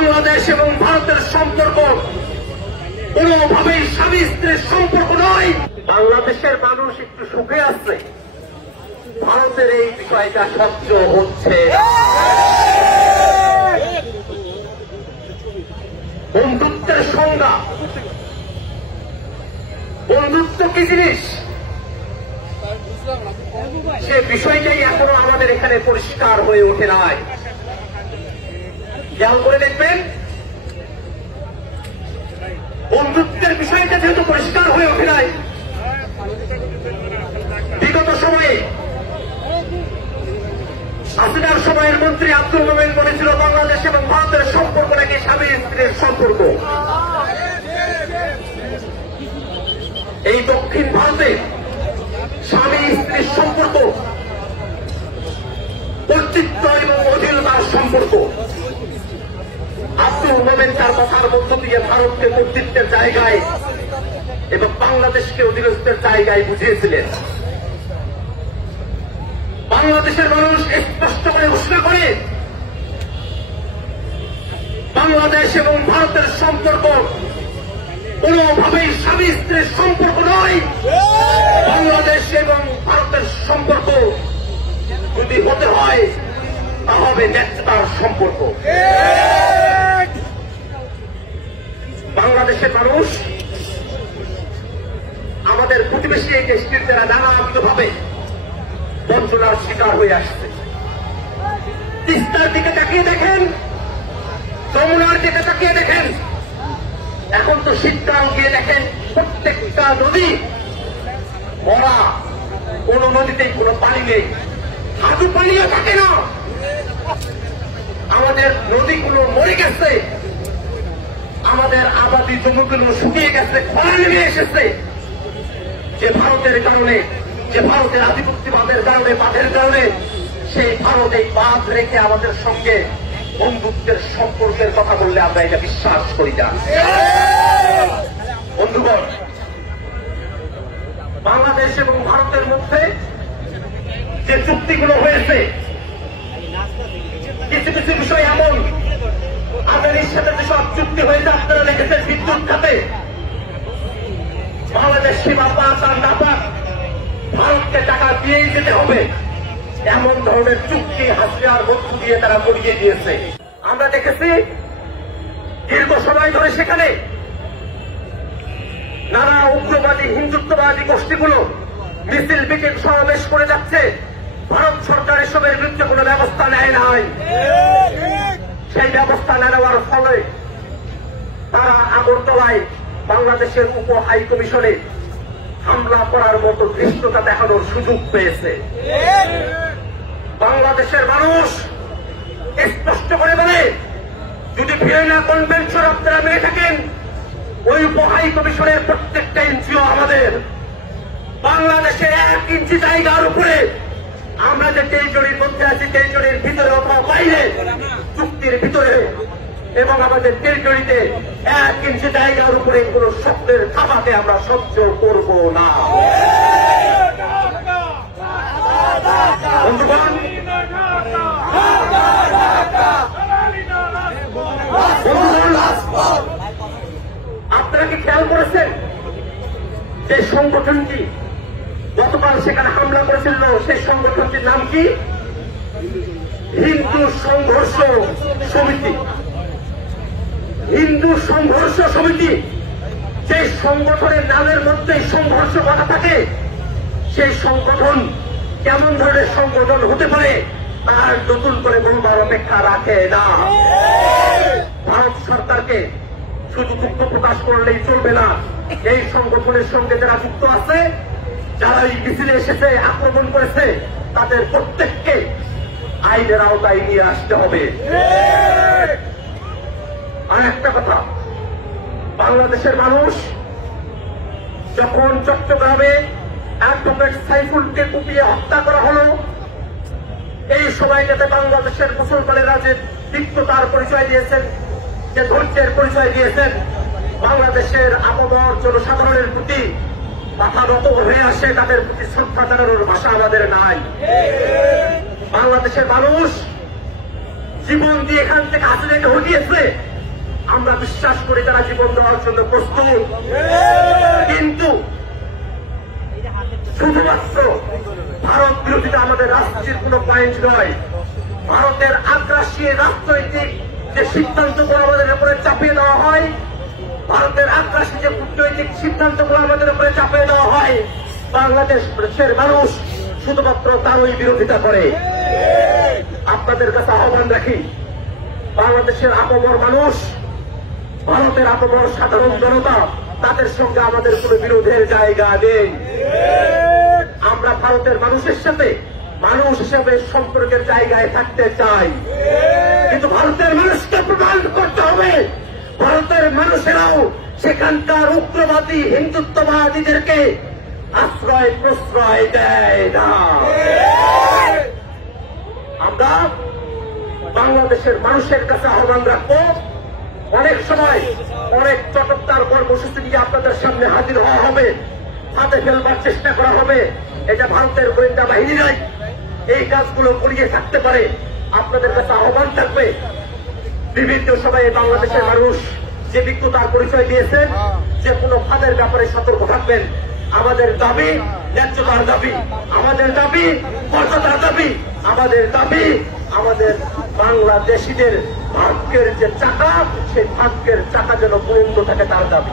বাংলাদেশ এবং ভারতের সম্পর্ক কোনোভাবেই স্বামী স্ত্রীর সম্পর্ক নয়। বাংলাদেশের মানুষ একটু সুখে আছে, ভারতের এই বিষয়টা সহ্য হচ্ছে। বন্ধুত্বের সংজ্ঞা, বন্ধুত্ব কি জিনিস, সে বিষয়টাই এখনো আমাদের এখানে পরিষ্কার হয়ে ওঠে নাই। খেয়াল করে দেখবেন, বন্ধুত্বের বিষয়টা যেহেতু পরিষ্কার হয়ে ওঠে নাই, বিগত সময়ে হাসিনার সময়ের মন্ত্রী আব্দুল মোমেন বলেছিল বাংলাদেশ এবং ভারতের সম্পর্ক নাকি স্বামী স্ত্রীর সম্পর্ক। এই দক্ষিণ ভারতে স্বামী স্ত্রীর সম্পর্ক কর্তৃত্ব এবং অধীনতার সম্পর্ক। আব্দুল মোমেন তার কথার মধ্য দিয়ে ভারতকে কর্তৃত্বের জায়গায় এবং বাংলাদেশকে অধীনস্থের জায়গায় বুঝিয়েছিলেন। বাংলাদেশের মানুষ স্পষ্ট করে ঘোষণা করে বাংলাদেশ এবং ভারতের সম্পর্ক কোনোভাবেই স্বামী স্ত্রীর সম্পর্ক নয়। বাংলাদেশ এবং ভারতের সম্পর্ক যদি হতে হয় তা হবে ন্যায্যতার সম্পর্ক। বাংলাদেশের মানুষ আমাদের প্রতিবেশী এই দেশটির যারা নানাবিধভাবে বঞ্চনার শিকার হয়ে আসছে। তিস্তার দিকে তাকিয়ে দেখেন, যমুনার দিকে তাকিয়ে দেখেন, এখন তো শীতকাল গিয়ে দেখেন প্রত্যেকটা নদী ভরা, কোন নদীতেই কোনো পানি নেই, হাঁটু পানিও থাকে না। আমাদের নদীগুলো মরে গেছে, আমাদের আবাদি জমিগুলো শুকিয়ে গেছে, খরা নেমে এসেছে। যে ভারতের কারণে, যে ভারতের আধিপত্যবাদের কারণে, বাঁধের কারণে, সেই ভারত এই বাঁধ রেখে আমাদের সঙ্গে বন্ধুত্বের সম্পর্কের কথা বললে আমরা এটা বিশ্বাস করি না। বন্ধুগণ, বাংলাদেশ এবং ভারতের মধ্যে যে চুক্তিগুলো হয়েছে, কিছু কিছু বিষয় এমন, আদানির সাথে যেসব চুক্তি হয়েছে আপনারা দেখেছেন বিদ্যুৎ খাতে, বাংলাদেশ সীমা পাক আর না পাক ভারতকে টাকা দিয়েই যেতে হবে, এমন ধরনের চুক্তি হাসিনার মধ্য দিয়ে তারা করিয়ে দিয়েছে। আমরা দেখেছি দীর্ঘ সময় ধরে সেখানে নানা উগ্রবাদী হিন্দুত্ববাদী গোষ্ঠীগুলো মিছিল মিটিং সমাবেশ করে যাচ্ছে। ভারত সরকার এসবের বিরুদ্ধে কোন ব্যবস্থা নেয় নাই। সেই ব্যবস্থা না নেওয়ার ফলে তারা আগরতলায় বাংলাদেশের উপ হাই কমিশনে হামলা করার মতো ধৃষ্টতা দেখানোর সুযোগ পেয়েছে। বাংলাদেশের মানুষ স্পষ্ট করে বলে, যদি ভিয়েনা কনভেনশন আপনারা মেনে থাকেন, ওই উপ হাই কমিশনের প্রত্যেকটা ইঞ্চিও আমাদের। বাংলাদেশের 1 ইঞ্চি জায়গার উপরে আমরা যে টেরিটরির মধ্যে আছি, টেরিটরির ভিতরে অথবা বাইরে, চুক্তির ভিতরে এবং আমাদের টেরিটরিতে 1 ইঞ্চি জায়গার উপরে কোন স্বপ্নের থাবাকে আমরা সহ্য করব না। বন্ধুগণ, আপনারা কি খেয়াল করেছেন যে সংগঠনটি গতকাল সেখানে হামলা করেছিল, সেই সংগঠনটির নাম কি? হিন্দু সংঘর্ষ সমিতি। হিন্দু সংঘর্ষ সমিতি, সেই সংগঠনের নামের মধ্যে সংঘর্ষ কথা থাকে। সেই সংগঠন কেমন ধরনের সংগঠন হতে পারে তার নতুন করে বলবার অপেক্ষা রাখে না। ভারত সরকারকে শুধু দুঃখ প্রকাশ করলেই চলবে না। এই সংগঠনের সঙ্গে যারা যুক্ত আছে, যারা এই মিছিলে এসেছে, আক্রমণ করেছে, তাদের প্রত্যেককে আইনের আওতায় নিয়ে আসতে হবে। আর একটা কথা, বাংলাদেশের মানুষ যখন চট্টগ্রামে অ্যাডভোকেট সাইফুলকে কুপিয়ে হত্যা করা হল, এই সময়টাতে বাংলাদেশের মুসলমানেরা যে তিক্ততার পরিচয় দিয়েছেন, যে ধৈর্যের পরিচয় দিয়েছেন, বাংলাদেশের আপামর জনসাধারণের প্রতি মাথা নত হয়ে আসে, তাদের প্রতি শ্রদ্ধা জানানোর ভাষা আমাদের নাই। বাংলাদেশের মানুষ জীবন দিয়ে এখান থেকে হাসিনাকে হটিয়েছে, আমরা বিশ্বাস করি তারা জীবন দেওয়ার জন্য প্রস্তুত। কিন্তু শুধুমাত্র ভারত বিরোধিতা আমাদের রাজনীতির কোন পয়েন্ট নয়। ভারতের আগ্রাসী রাজনৈতিক যে সিদ্ধান্তগুলো আমাদের উপরে চাপিয়ে দেওয়া হয়, ভারতের আগ্রাসী যে কূটনৈতিক সিদ্ধান্তগুলো আমাদের উপরে চাপিয়ে দেওয়া হয়, বাংলাদেশের মানুষ শুধুমাত্র তারই বিরোধিতা করে। আপনাদের কাছে আহ্বান রাখি, বাংলাদেশের আপামর মানুষ, ভারতের আপামর সাধারণ জনতা, তাদের সঙ্গে আমাদের কোন বিরোধের জায়গা নেই। আমরা ভারতের মানুষের সাথে মানুষ হিসেবে সম্পর্কের জায়গায় থাকতে চাই, কিন্তু ভারতের মানুষকে প্রমাণ করতে হবে ভারতের মানুষেরাও সেখানকার উগ্রবাদী হিন্দুত্ববাদীদেরকে আশ্রয় প্রশ্রয় দেয় না। আমরা বাংলাদেশের মানুষের কাছে আহ্বান রাখবো, অনেক সময় অনেক চটকদার কর্মসূচি নিয়ে আপনাদের সামনে হাজির হওয়া হবে, হাতে ফেলবার চেষ্টা করা হবে। এটা ভারতের গোয়েন্দা বাহিনীরাই এই কাজগুলো করিয়ে থাকতে পারে। আপনাদের কাছে আহ্বান থাকবে, বিভিন্ন সময়ে বাংলাদেশের মানুষ যে বিজ্ঞতার পরিচয় দিয়েছেন, যে কোনো ফাঁদের ব্যাপারে সতর্ক থাকবেন। আমাদের দাবি ন্যায্যতার দাবি, আমাদের দাবি মর্যাদার দাবি, আমাদের দাবি আমাদের বাংলাদেশিদের ভাগ্যের যে চাকা, সেই ভাগ্যের চাকা যেন বন্ধ থাকে তার দাবি।